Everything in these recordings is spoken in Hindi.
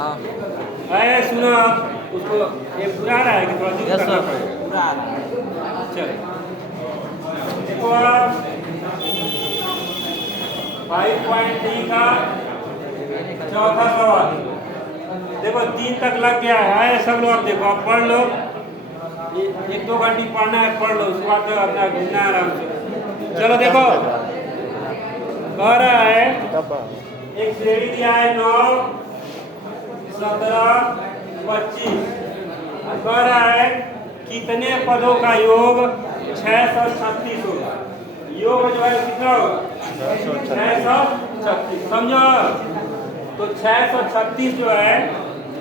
हाँ अरे सुनो उसको, ये पूरा रहा है कि थोड़ा दूर यस करना सर पड़ेगा। पूरा आ रहा है। चलो देखो आप 5.3 का चौथा सवाल देखो 3 तक लग गया है। आए सब लोग, आप देखो आप पढ़ लो, एक दो घंटे पढ़ना है, पढ़ लो, उसके बाद तो अपना घूमना है आराम से। चलो देखो कह रहा है एक श्रेणी दिया है 9, 17, 25। कह रहा है कितने पदों का योग 636 होगा। योग जो है कितना होगा 636, समझो। तो 636 जो है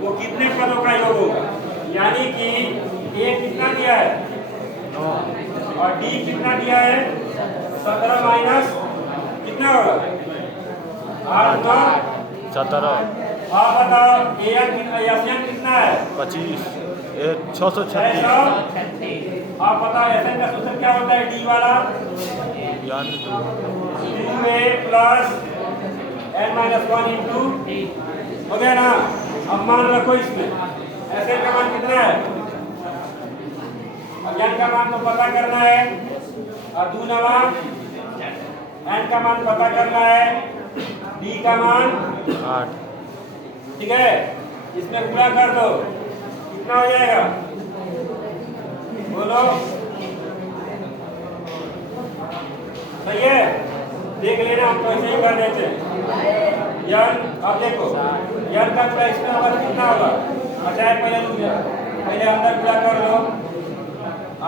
वो कितने पदों का योग होगा, यानी कि ए कितना दिया है और डी कितना दिया है 17 माइनस कितना होगा 8, 9, 17, आप बताओ एन कितना है 25, 636 आप बताओ एसएन का सूत्र क्या होता है डी वाला यानी 2a plus n minus 1 into हो गया ना। अब मान रखो इसमें एसएन का मान कितना है, अब n का मान तो पता करना है और 2 नवा n का मान पता करना है, d का मान 8, ठीक है। इसमें पूरा कर दो कितना हो जाएगा बोलो, सही है। देख लेना हम तो ऐसे ही कर देते हैं। यन अब देखो यन का पूरा इसमें होगा कितना होगा, अच्छा है पहले रुक जा, पहले अंदर पूरा कर लो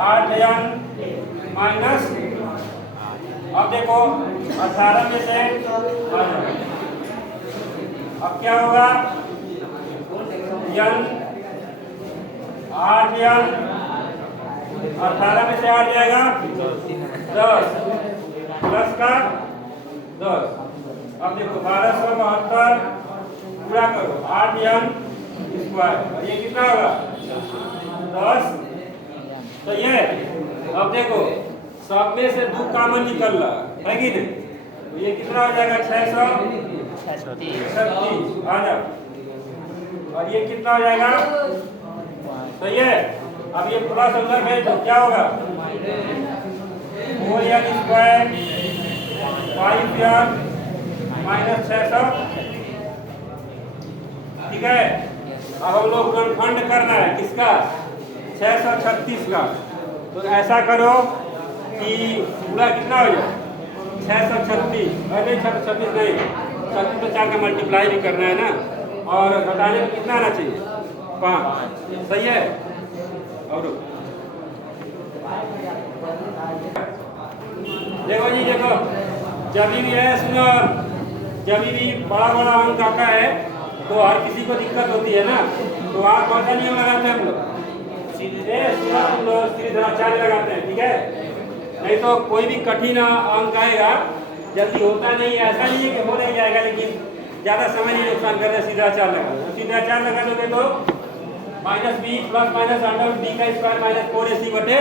8 यन माइनस, अब देखो 18 में से अब क्या होगा यन 8 यन 18 में से 8 जाएगा 10 प्लस का 10। अब देखो 1272 पूरा करो 8 यन स्क्वायर और ये कितना होगा 10, तो ये अब देखो सब में से 2 कॉमन निकल रहा है कि नहीं, तो ये कितना हो जाएगा 636 आ जाओ, और ये कितना हो जाएगा, तो ये अब ये प्लस अंदर भेज दो क्या होगा 4n स्क्वायर 5n माइनस 600, ठीक है। अब हम लोग गणखंड करना है किसका 636 का, तो ऐसा करो कि पूरा कितना हो जाए 636, अरे 636 नहीं 36 तो 4 का मल्टीप्लाई भी करना है ना, और घटाने में कितना आना चाहिए 5, सही है। और देखो जी देखो जब भी है सुनो, जब भी बड़ा बड़ा अंक आता है तो हर किसी को दिक्कत होती है ना, तो आप कौन सा नियम लगाते हैं हम लोग सीधाचार्य लगाते हैं, ठीक है। नहीं तो कोई भी कठिन अंक आएगा जल्दी होता नहीं, ऐसा नहीं है कि हो नहीं जाएगा, लेकिन ज़्यादा समय नहीं नुकसान कर रहे, सीधाचार्य लगा, सीधाचार्य लगा दोगे तो -b plus minus under b का स्क्वायर माइनस 4ac बटे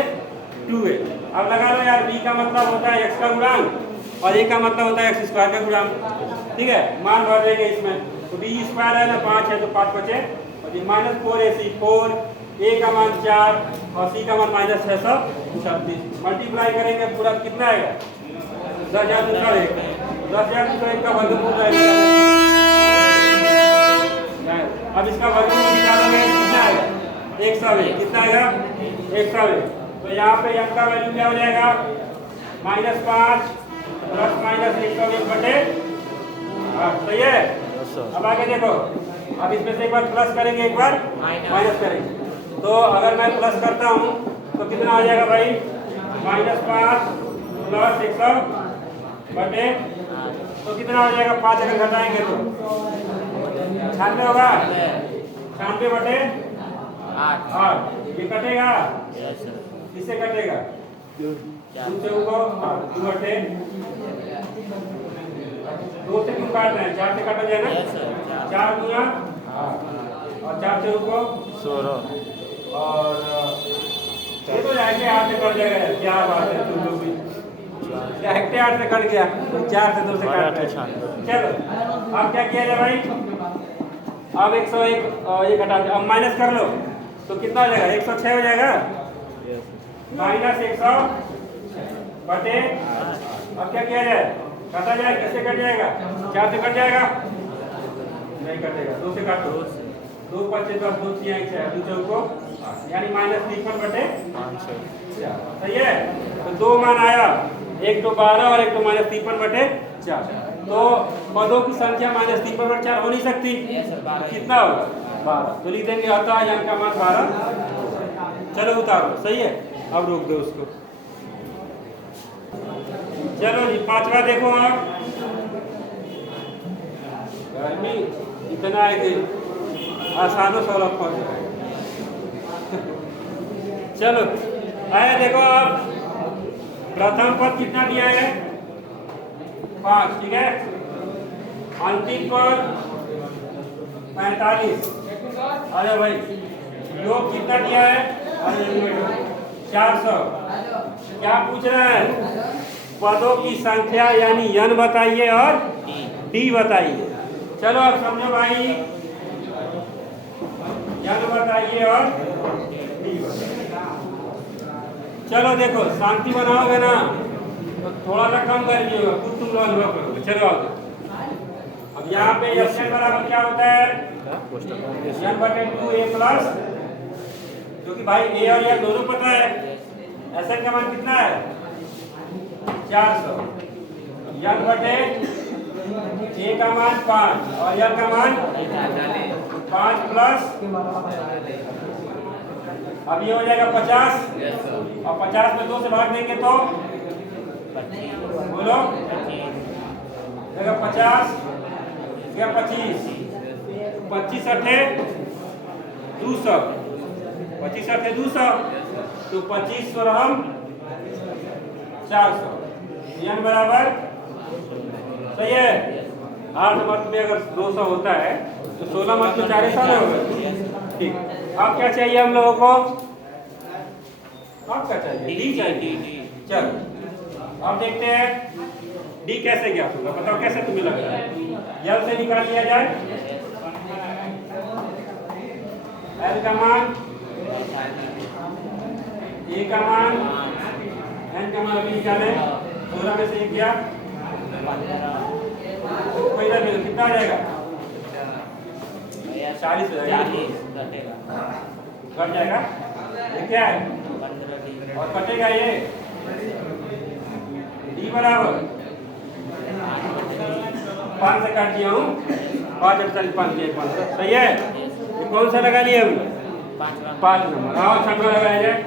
2a। अब लगा लो यार, b का मतलब होता है x का गुणांक और a का मतलब होता है x स्क्वायर का गुणांक, ठीक है। मान भर देंगे इसमें, तो b स्क्वायर है ना 5 है तो 5 बचे, और ये -4ac 4, a का मान 4 और c का मान -636, मल्टीप्लाई करेंगे पूरा कितना आएगा 10,201 का वर्गमूल रहेगा। अब इसका वर्गमूल निकालोगे कितना आएगा 101, कितना आएगा 101, तो यहाँ पे m का वैल्यू क्या हो जाएगा -5 प्लस माइनस 101 बटे 8, सही है। अब आगे देखो, अब इसमें से एक बार प्लस करेंगे एक बार माइनस करेंगे, तो अगर मैं प्लस करता हूँ तो कितना आ जाएगा भाई -5 प्लस 100 बटे, तो कितना हो जाएगा 5 अगर घटाएंगे तो 96 होगा, 96 बटे 8, ये कटेगा किससे कटेगा 2 से ऊपर 2 बटे 2 से क्यों काटना है 4 से काटा जाए ना, 4 गुना 8 और 4 से ऊपर 16, और ये तो जाके 8 से कट जाएगा, क्या बात है तुम लोग भी, 8 से कट गया तो 4 से 2 से काट, चलो अब क्या किया जाए भाई अब 101 एक हटा दो, अब माइनस कर लो तो कितना हो जाएगा? 106 हो जाएगा। माइनस 100 बटे, अब क्या किया जाए? काटा जाए, किससे कट जाएगा? 4 से कट जाएगा? नहीं कटेगा, 2 से काटो। 2 5 10 2 3 6 2 चौको, यानी माइनस 53 बटे 4। सही है। तो 2 मान आया, एक तो 12 और एक तो माइनस 53 बटे 4। तो पदों की संख्या माइनस 53 बटे 4 हो नहीं सकती। कितना होगा? 12। तो लिख देंगे अतः यानी का मान 12। चलो उतारो। सही है, अब रोक दो उसको। चलो जी, पांचवा देखो आप। गर्मी इतना है कि आसानो सौलभ पहुंच जाएगा। चलो आया, देखो आप, प्रथम पद कितना दिया है? 5, ठीक है। अंतिम पद 45। अरे भाई, योग कितना दिया है? 400। क्या पूछ रहा है? पदों की संख्या यानी n बताइए और d बताइए। चलो अब समझो भाई, n बताइए और d बताइए। चलो देखो, शांति बनाओगे ना तो थोड़ा सा कम कर दीजिएगा, खुद तुम लोग अनुभव करोगे। चलो आगे। अब यहाँ पे n बराबर क्या होता है? n बटे 2a प्लस, जो कि भाई a और n दोनों पता है। Sn का मान कितना है? 400। n बटे a का मान 5 और n का मान 5 प्लस, अब ये हो जाएगा 50 और 50 में 2 से भाग देंगे तो बोलो देखो 50 या 25, 25 अठे 200, 25 अठे 200, तो 25 और हम 400। n बराबर, सही है। 8 मत में अगर 200 होता है तो 16 मत में 400 होगा। ठीक, अब क्या चाहिए हम लोगों को? अब क्या चाहिए? डी चाहिए। चलो अब देखते हैं डी कैसे ज्ञात होगा। बताओ कैसे तुम्हें लग रहा है? एल से निकाल लिया जाए। एल का मान, ए का मान, एन का मान अभी निकाले। 16 में से एक गया, पहला कितना आ जाएगा? 40 हो जाएगा, कट जाएगा। ये क्या है? और कटेगा ये डी बराबर 5 से काट दिया हूँ, 5 48 5 दिया 5। सही है। ये कौन सा लगा लिया अभी? 5 नंबर। आओ छठवा लगाया जाए।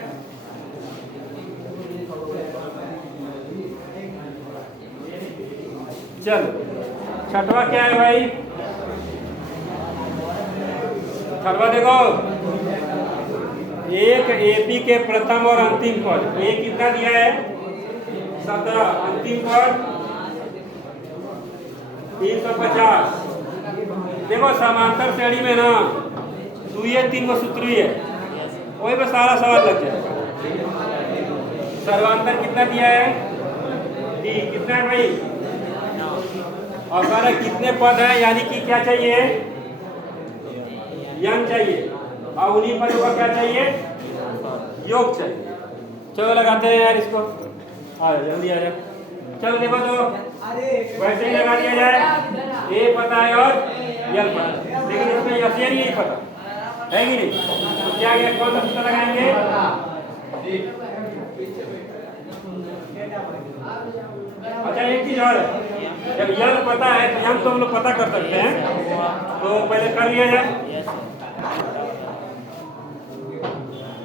चलो छठवा क्या है भाई? छठवा देखो, एक एपी के प्रथम और अंतिम पद। ए कितना दिया है? 17। अंतिम पद 350। देखो समांतर श्रेणी में ना सुई 3 को सूत्री है, वही पे सारा सवाल लग जाएगा। सर्वांतर कितना दिया है? डी कितना है भाई? और सारा कितने पद है, यानी कि क्या चाहिए? n चाहिए, और उन्हीं पदों का क्या चाहिए? योग चाहिए। चलो लगाते हैं यार इसको, आ जल्दी आ जाओ। चलो देखो तो वैसे ही लगा दिया जाए। ए पता है और यल पता है, लेकिन इसमें यसियन नहीं पता है कि नहीं? तो क्या क्या कौन सा सूत्र लगाएंगे? अच्छा एक चीज और है, जब यल पता है तो हम तो हम लोग पता कर सकते हैं, तो पहले कर लिया जाए।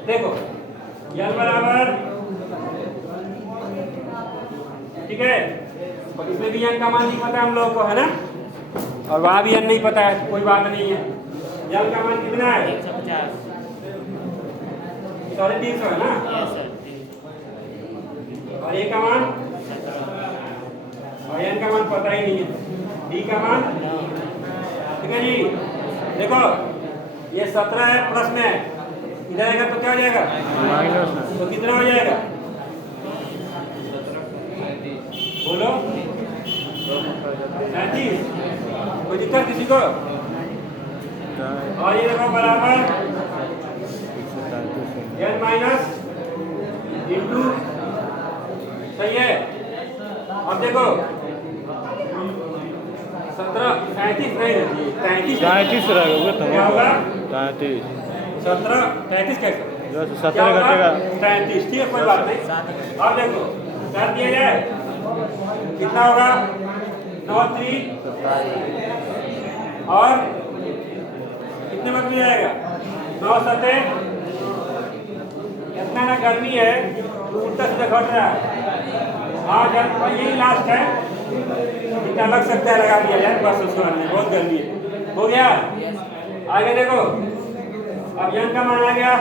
देखो यल बराबर, ठीक है, और इसमें भी n का मान नहीं पता है हम लोगों को, है ना, और वहां भी n नहीं पता है, कोई बात नहीं है। यल का मान कितना है? 150। 350 है ना, और ए का मान, और n का मान पता ही नहीं है। डी का मान, ठीक है जी। देखो ये 17 है, प्लस में इधर आएगा तो क्या हो जाएगा? माइनस। तो कितना हो जाएगा? बोलो 37। कोई दिक्कत किसी को? और ये देखो बराबर n माइनस इंटू, सही है। अब देखो 17 35 नहीं रहती, 33 रहेगा तो क्या होगा? 33 17 33 कैसे? 17 घटेगा 33, ठीक है, कोई बात नहीं। अब देखो कर दिया जाए, कितना होगा? 9 3 और कितने वक्त में आएगा? 9 7 इतना ना गर्मी है तो उल्टा सीधा घट रहा है। हाँ जब यही लास्ट है, इतना लग सकता है, लगा दिया जाए बस, उसके बाद में बहुत गर्मी है। हो गया? आगे देखो, अब यंग का मान आ गया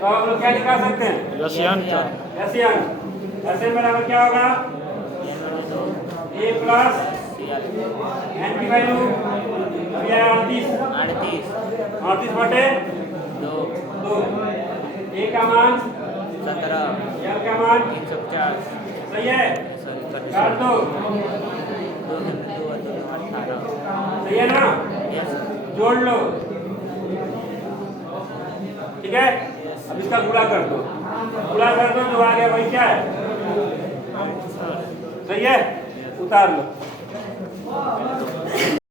तो हम लोग क्या निकाल सकते हैं? रसियन का एशियन। एशियन बराबर क्या होगा? ए प्लस एन की वैल्यू अभी है 38 बटे 2। ए का मान 17, एन का मान 350, सही है, काट दो, 2 18, सही है ना? जोड़ लो, ठीक है। अब इसका गुणा कर दो, जो आ गया वही क्या है? सही है, उतार लो।